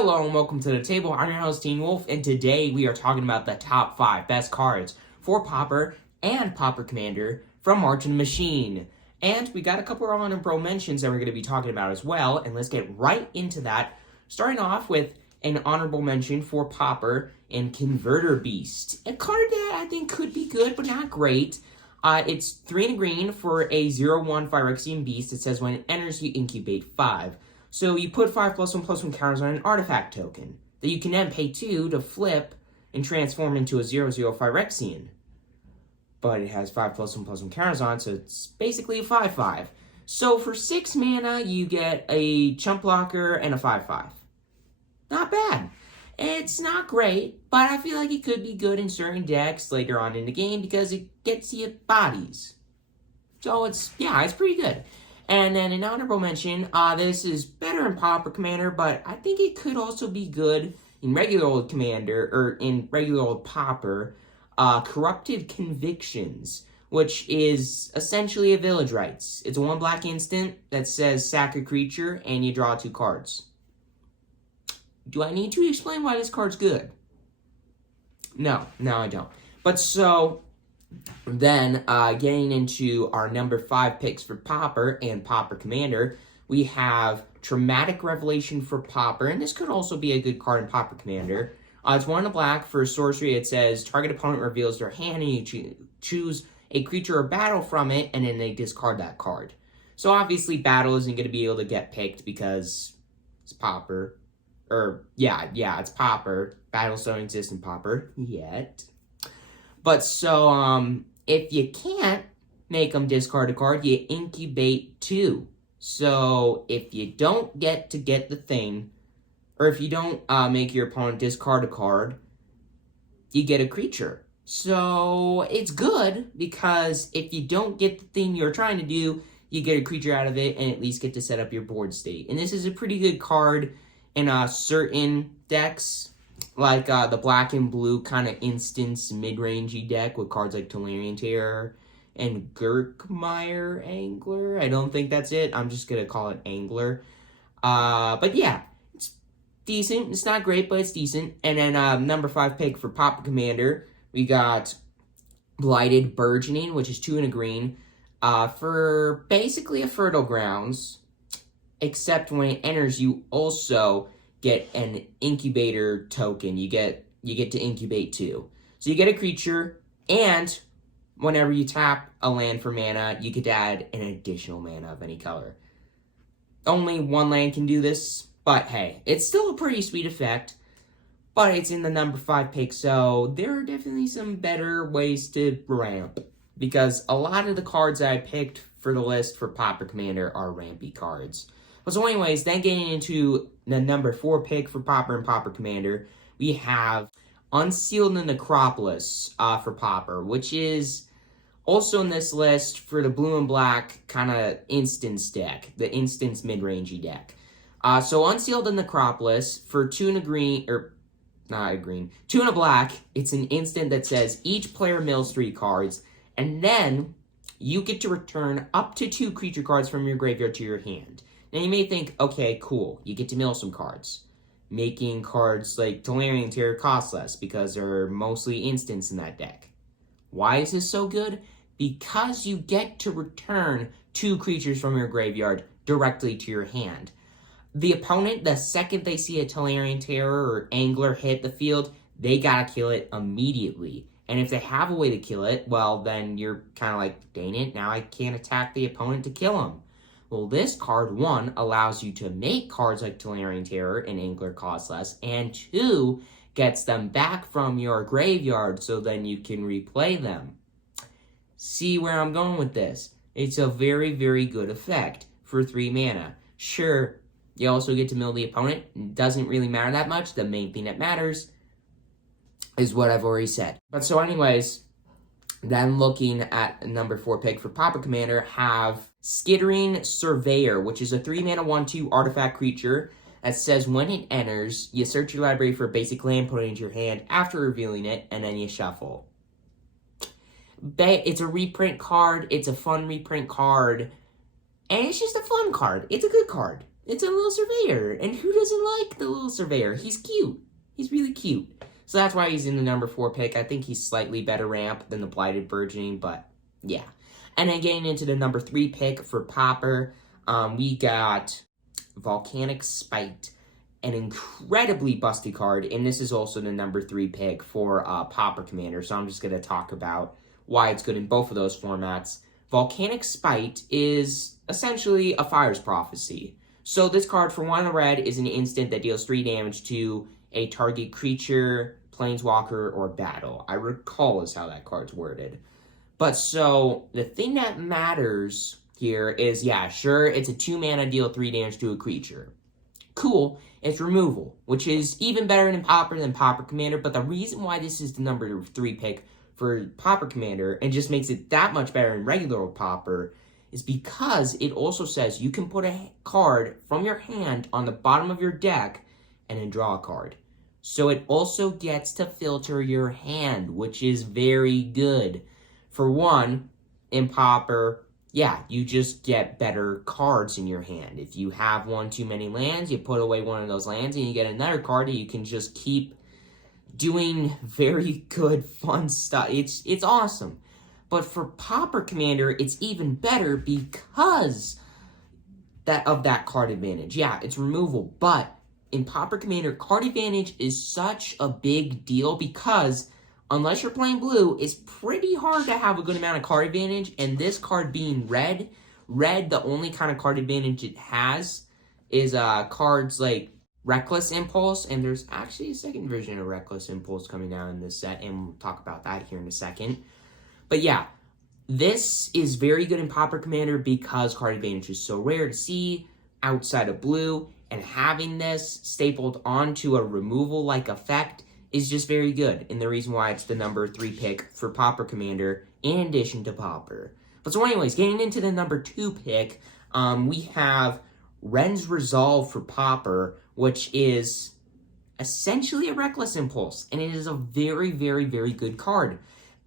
Hello and welcome to the table. I'm your host, Teen Wolf, and today we are talking about the top 5 best cards for Pauper and Pauper Commander from March of the Machine. And we got a couple of honorable mentions that we're going to be talking about as well, and let's get right into that. Starting off with an honorable mention for Pauper and Converter Beast. A card that I think could be good, but not great. It's 3 and a green for a 0/1 Phyrexian Beast. It says when it enters, you incubate 5. So you put 5+1/+1 counters on an artifact token that you can then pay 2 to flip and transform into a 0/0 Phyrexian. But it has 5+1/+1 counters on, so it's basically a 5/5. So for 6 mana, you get a chump blocker and a 5/5. Not bad. It's not great, but I feel like it could be good in certain decks later on in the game because it gets you bodies. So it's pretty good. And then an honorable mention, this is better in Pauper Commander, but I think it could also be good in regular old Commander, or in regular old Pauper, Corruptive Convictions, which is essentially a Village Rites. It's a 1 black instant that says sack a creature, and you draw 2 cards. Do I need to explain why this card's good? No, I don't. But so, then, getting into our number 5 picks for Pauper and Pauper Commander, we have Traumatic Revelation for Pauper, and this could also be a good card in Pauper Commander. It's 1 in black for sorcery. It says target opponent reveals their hand, and you choose a creature or battle from it, and then they discard that card. So obviously, battle isn't going to be able to get picked because it's Pauper. It's Pauper. Battles don't exist in Pauper yet. But so, if you can't make them discard a card, you incubate 2. So, if you don't get to get the thing, or if you don't make your opponent discard a card, you get a creature. So, it's good, because if you don't get the thing you're trying to do, you get a creature out of it, and at least get to set up your board state. And this is a pretty good card in certain decks, like the black and blue kind of instance mid-rangey deck with cards like Tolarian Terror and Gurkmeyer Angler. I don't think that's it. I'm just going to call it Angler. But yeah, it's decent. It's not great, but it's decent. And then number 5 pick for Pauper Commander, we got Blighted Burgeoning, which is 2 and a green, for basically a Fertile Grounds, except when it enters, you also get an incubator token. You get to incubate 2. So you get a creature, and whenever you tap a land for mana, you could add an additional mana of any color. Only 1 land can do this, but hey, it's still a pretty sweet effect. But it's in the number 5 pick, so there are definitely some better ways to ramp. Because a lot of the cards that I picked for the list for Pauper Commander are rampy cards. So anyways, then getting into the number 4 pick for Pauper and Pauper Commander, we have Unsealed the Necropolis for Pauper, which is also in this list for the blue and black kind of instance deck, the instance mid-rangey deck. So Unsealed the Necropolis for 2 and a green, 2 and a black, it's an instant that says each player mills 3 cards, and then you get to return up to 2 creature cards from your graveyard to your hand. Now, you may think, okay, cool, you get to mill some cards. Making cards like Tolarian Terror cost less because they're mostly instants in that deck. Why is this so good? Because you get to return 2 creatures from your graveyard directly to your hand. The opponent, the second they see a Tolarian Terror or Angler hit the field, they gotta kill it immediately. And if they have a way to kill it, well, then you're kind of like, dang it, now I can't attack the opponent to kill him. Well, this card, 1, allows you to make cards like Tolarian Terror and Angler cost less, and 2, gets them back from your graveyard so then you can replay them. See where I'm going with this? It's a very, very good effect for 3 mana. Sure, you also get to mill the opponent. It doesn't really matter that much. The main thing that matters is what I've already said. But so anyways, then looking at number 4 pick for Pauper Commander, have Skittering Surveyor, which is a 3 mana 1/2 artifact creature that says when it enters, you search your library for a basic land, put it into your hand after revealing it, and then you shuffle. It's a reprint card. It's a fun reprint card. And it's just a fun card. It's a good card. It's a little surveyor. And who doesn't like the little surveyor? He's cute. He's really cute. So that's why he's in the number 4 pick. I think he's slightly better ramp than the Blighted Burgeoning, but yeah. And then getting into the number 3 pick for Pauper, we got Volcanic Spite, an incredibly busty card, and this is also the number 3 pick for Pauper Commander, so I'm just going to talk about why it's good in both of those formats. Volcanic Spite is essentially a Fire's Prophecy. So this card for 1 red is an instant that deals 3 damage to a target creature, planeswalker, or battle. I recall is how that card's worded. But so, the thing that matters here is, yeah, sure, it's a 2 mana deal 3 damage to a creature. Cool, it's removal, which is even better than Pauper Commander, but the reason why this is the number 3 pick for Pauper Commander, and just makes it that much better than regular Pauper, is because it also says you can put a card from your hand on the bottom of your deck and then draw a card. So it also gets to filter your hand, which is very good. For one, in Pauper, yeah, you just get better cards in your hand. If you have one too many lands, you put away one of those lands and you get another card and you can just keep doing very good, fun stuff. It's awesome. But for Pauper Commander, it's even better because of that card advantage. Yeah, it's removal, but in Pauper Commander, card advantage is such a big deal because unless you're playing blue, it's pretty hard to have a good amount of card advantage, and this card being red, the only kind of card advantage it has is cards like Reckless Impulse, and there's actually a second version of Reckless Impulse coming out in this set, and we'll talk about that here in a second. But yeah, this is very good in Pauper Commander because card advantage is so rare to see outside of blue, and having this stapled onto a removal-like effect is just very good, and the reason why it's the number 3 pick for Pauper Commander in addition to Pauper. But so anyways, getting into the number 2 pick, we have Ren's Resolve for Pauper, which is essentially a Reckless Impulse, and it is a very, very, very good card,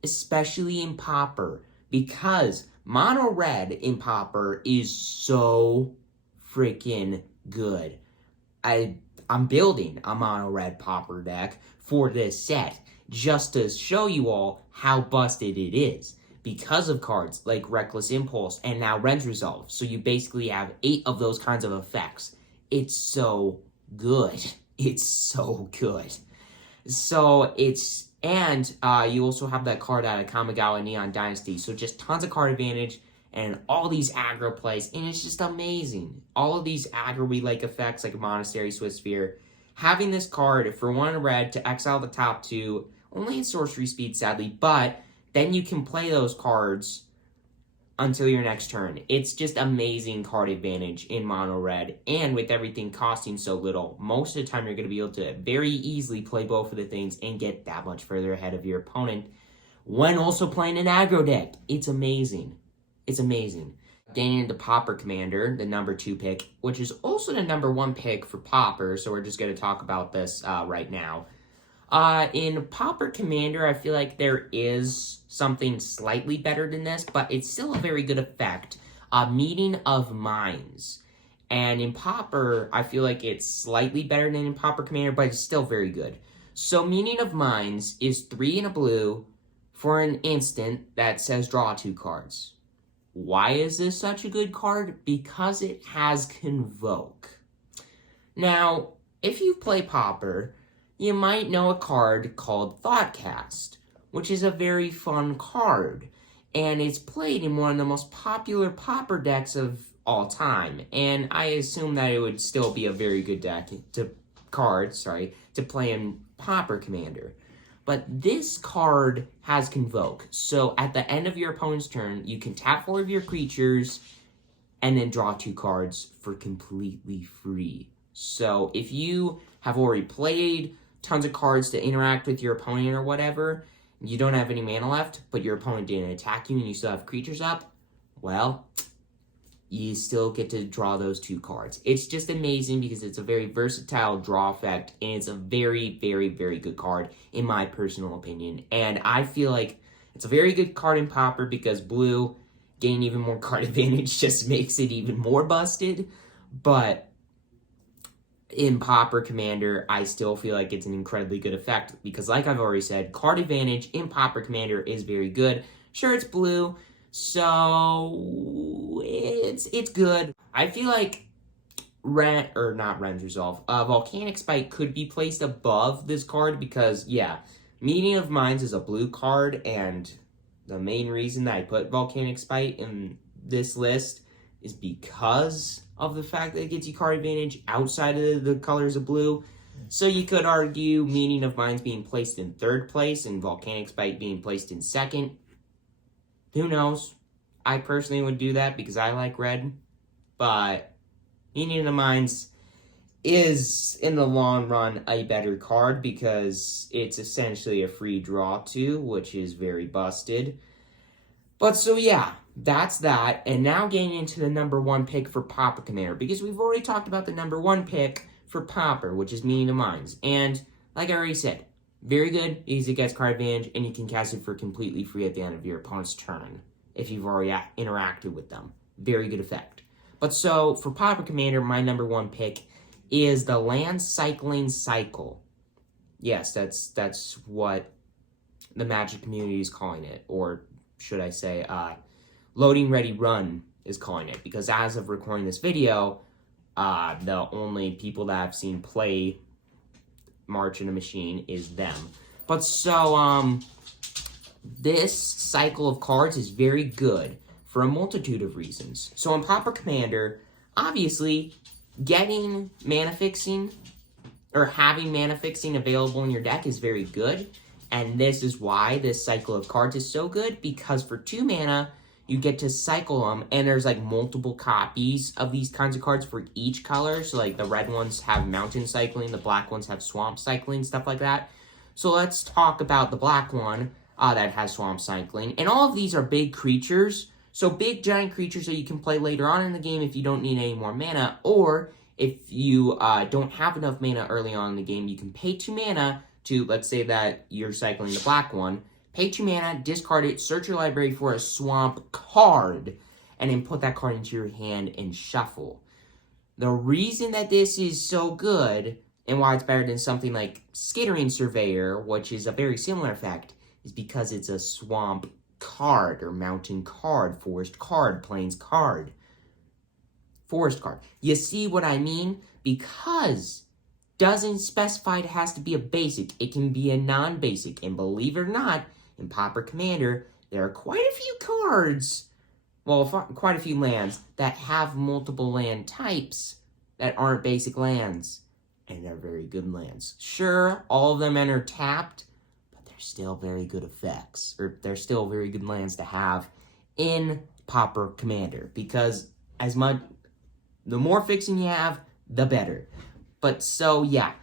especially in Pauper, because mono red in Pauper is so freaking good. I'm building a mono red Pauper deck for this set just to show you all how busted it is because of cards like Reckless Impulse and now Ren's Resolve. So you basically have 8 of those kinds of effects. It's so good. It's so good. So it's, and you also have that card out of Kamigawa Neon Dynasty. So just tons of card advantage and all these aggro plays, and it's just amazing. All of these aggro-like effects like Monastery, Swift Sphere. Having this card for 1 red to exile the top 2, only in sorcery speed sadly, but then you can play those cards until your next turn. It's just amazing card advantage in mono red, and with everything costing so little, most of the time you're going to be able to very easily play both of the things and get that much further ahead of your opponent when also playing an aggro deck. It's amazing. It's amazing. Getting into Pauper Commander, the number 2 pick, which is also the number 1 pick for Pauper, so we're just going to talk about this right now. In Pauper Commander, I feel like there is something slightly better than this, but it's still a very good effect. Meeting of Minds. And in Pauper, I feel like it's slightly better than in Pauper Commander, but it's still very good. So Meeting of Minds is 3 and a blue for an instant that says draw 2 cards. Why is this such a good card? Because it has Convoke. Now, if you play Pauper, you might know a card called Thoughtcast, which is a very fun card, and it's played in one of the most popular Pauper decks of all time, and I assume that it would still be a very good deck to play in Pauper Commander. But this card has Convoke, so at the end of your opponent's turn, you can tap 4 of your creatures and then draw 2 cards for completely free. So if you have already played tons of cards to interact with your opponent or whatever, you don't have any mana left, but your opponent didn't attack you and you still have creatures up, well, you still get to draw those 2 cards. It's just amazing because it's a very versatile draw effect, and it's a very, very, very good card, in my personal opinion. And I feel like it's a very good card in Pauper because blue, getting even more card advantage just makes it even more busted. But in Pauper Commander, I still feel like it's an incredibly good effect because, like I've already said, card advantage in Pauper Commander is very good. Sure, it's blue, so it's good. I feel like Ren's Resolve, Volcanic Spike could be placed above this card because, yeah, Meeting of Minds is a blue card, and the main reason that I put Volcanic Spike in this list is because of the fact that it gets you card advantage outside of the colors of blue. So you could argue Meaning of Minds being placed in third place and Volcanic Spike being placed in second. Who knows? I personally would do that because I like red. But Meaning of Minds is, in the long run, a better card because it's essentially a free draw too, which is very busted. But so yeah, that's that. And now getting into the number 1 pick for Pauper Commander, because we've already talked about the number 1 pick for Pauper, which is Meaning of Minds. And like I already said, very good because it gets card advantage and you can cast it for completely free at the end of your opponent's turn if you've already interacted with them. Very good effect. But so for Pauper Commander, my number 1 pick is the Land Cycling Cycle. Yes, that's what the Magic community is calling it, or should I say, Loading Ready Run is calling it, because as of recording this video, the only people that I've seen play March in a Machine is them. But so, this cycle of cards is very good for a multitude of reasons. So in Pauper Commander, obviously, getting mana fixing, or having mana fixing available in your deck is very good. And this is why this cycle of cards is so good, because for 2 mana, you get to cycle them, and there's like multiple copies of these kinds of cards for each color. So like the red ones have mountain cycling, the black ones have swamp cycling, stuff like that. So let's talk about the black one that has swamp cycling. And all of these are big creatures. So big giant creatures that you can play later on in the game if you don't need any more mana, or if you don't have enough mana early on in the game, you can pay 2 mana to, let's say that you're cycling the black one, pay 2 mana, discard it, search your library for a swamp card, and then put that card into your hand and shuffle. The reason that this is so good, and why it's better than something like Skittering Surveyor, which is a very similar effect, is because it's a swamp card, or mountain card, forest card, plains card, forest card. You see what I mean? Because doesn't specify it has to be a basic. It can be a non-basic. And believe it or not, in Pauper Commander, there are quite a few cards, well, quite a few lands, that have multiple land types that aren't basic lands. And they're very good lands. Sure, all of them enter tapped, but they're still very good effects. Or they're still very good lands to have in Pauper Commander. Because the more fixing you have, the better. But so, yeah,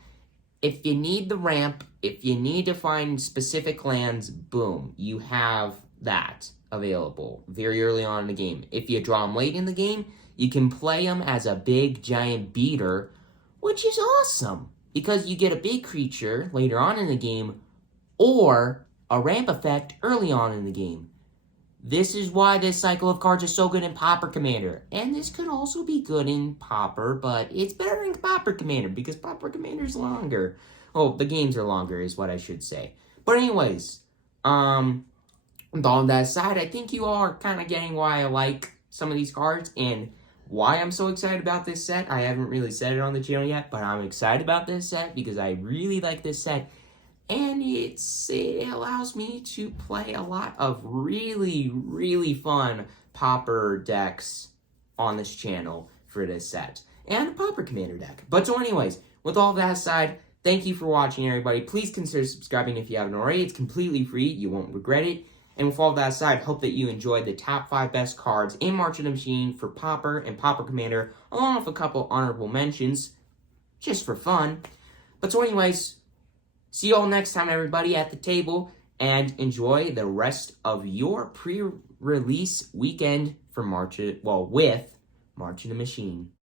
if you need the ramp, if you need to find specific lands, boom, you have that available very early on in the game. If you draw them late in the game, you can play them as a big giant beater, which is awesome, because you get a big creature later on in the game, or a ramp effect early on in the game. This is why this cycle of cards is so good in Pauper Commander. And this could also be good in Pauper, but it's better in Pauper Commander because Pauper Commander is longer. Oh, the games are longer is what I should say. But anyways, with all that aside, I think you all are kind of getting why I like some of these cards and why I'm so excited about this set. I haven't really said it on the channel yet, but I'm excited about this set because I really like this set. And it allows me to play a lot of really, really fun Pauper decks on this channel for this set. And a Pauper Commander deck. But so anyways, with all that aside, thank you for watching, everybody. Please consider subscribing if you haven't already. It's completely free. You won't regret it. And with all that aside, hope that you enjoyed the top 5 best cards in March of the Machine for Pauper and Pauper Commander, along with a couple honorable mentions, just for fun. But so anyways, see you all next time, everybody, at the table, and enjoy the rest of your pre-release weekend for with March of the Machine.